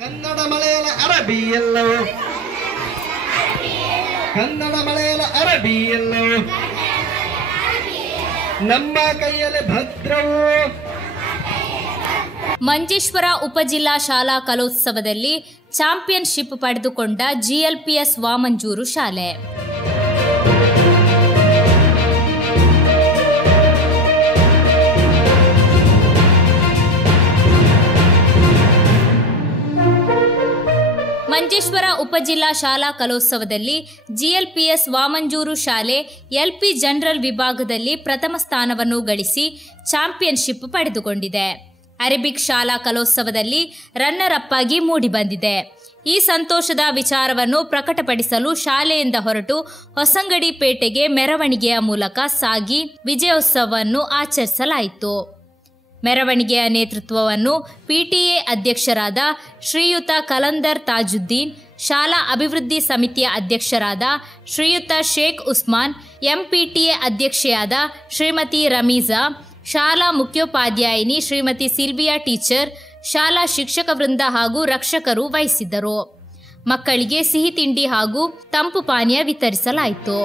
ಕನ್ನಡ ಮಲಯಾಳ ಅರಬಿ ಎಲ್ಲವೂ ಕನ್ನಡ ಮಲಯಾಳ ಅರಬಿ ಎಲ್ಲವೂ ನಮ್ಮ ಕೈಯಲ್ಲಿ ಭದ್ರವು. ಮಂಜೇಶ್ವರ ಉಪಜಿಲ್ಲಾ ಶಾಲಾ ಕಲೋತ್ಸವದಲ್ಲಿ ಚಾಂಪಿಯನ್ಶಿಪ್ ಪಡೆದುಕೊಂಡ GLPS ವಾಮಂಜೂರು ಶಾಲೆ. ಮಂಜೇಶ್ವರ ಉಪಜಿಲ್ಲಾ ಶಾಲಾ ಕಲೋತ್ಸವದಲ್ಲಿ GLPS ವಾಮಂಜೂರು ಶಾಲೆ LP ಜನರಲ್ ವಿಭಾಗದಲ್ಲಿ ಪ್ರಥಮ ಸ್ಥಾನವನ್ನು ಗಳಿಸಿ ಚಾಂಪಿಯನ್ಶಿಪ್ ಪಡೆದುಕೊಂಡಿದೆ. ಅರೇಬಿಕ್ ಶಾಲಾ ಕಲೋತ್ಸವದಲ್ಲಿ ರನ್ನರ್ ಅಪ್ ಆಗಿ ಮೂಡಿಬಂದಿದೆ. ಈ ಸಂತೋಷದ ವಿಚಾರವನ್ನು ಪ್ರಕಟಪಡಿಸಲು ಶಾಲೆಯಿಂದ ಹೊರಟು ಹೊಸಂಗಡಿ ಪೇಟೆಗೆ ಮೆರವಣಿಗೆಯ ಮೂಲಕ ಸಾಗಿ ವಿಜಯೋತ್ಸವವನ್ನು ಆಚರಿಸಲಾಯಿತು. ಮೆರವಣಿಗೆಯ ನೇತೃತ್ವವನ್ನು PTA ಅಧ್ಯಕ್ಷರಾದ ಶ್ರೀಯುತ ಕಲಂದರ್ ತಾಜುದ್ದೀನ್, ಶಾಲಾ ಅಭಿವೃದ್ಧಿ ಸಮಿತಿಯ ಅಧ್ಯಕ್ಷರಾದ ಶ್ರೀಯುತ ಶೇಖ್ ಉಸ್ಮಾನ್, MPTA ಅಧ್ಯಕ್ಷೆಯಾದ ಶ್ರೀಮತಿ ರಮೀಜಾ, ಶಾಲಾ ಮುಖ್ಯೋಪಾಧ್ಯಾಯಿನಿ ಶ್ರೀಮತಿ ಸಿಲ್ವಿಯಾ ಟೀಚರ್, ಶಾಲಾ ಶಿಕ್ಷಕ ವೃಂದ ಹಾಗೂ ರಕ್ಷಕರು ವಹಿಸಿದ್ದರು. ಮಕ್ಕಳಿಗೆ ಸಿಹಿ ತಿಂಡಿ ಹಾಗೂ ತಂಪು ಪಾನೀಯ ವಿತರಿಸಲಾಯಿತು.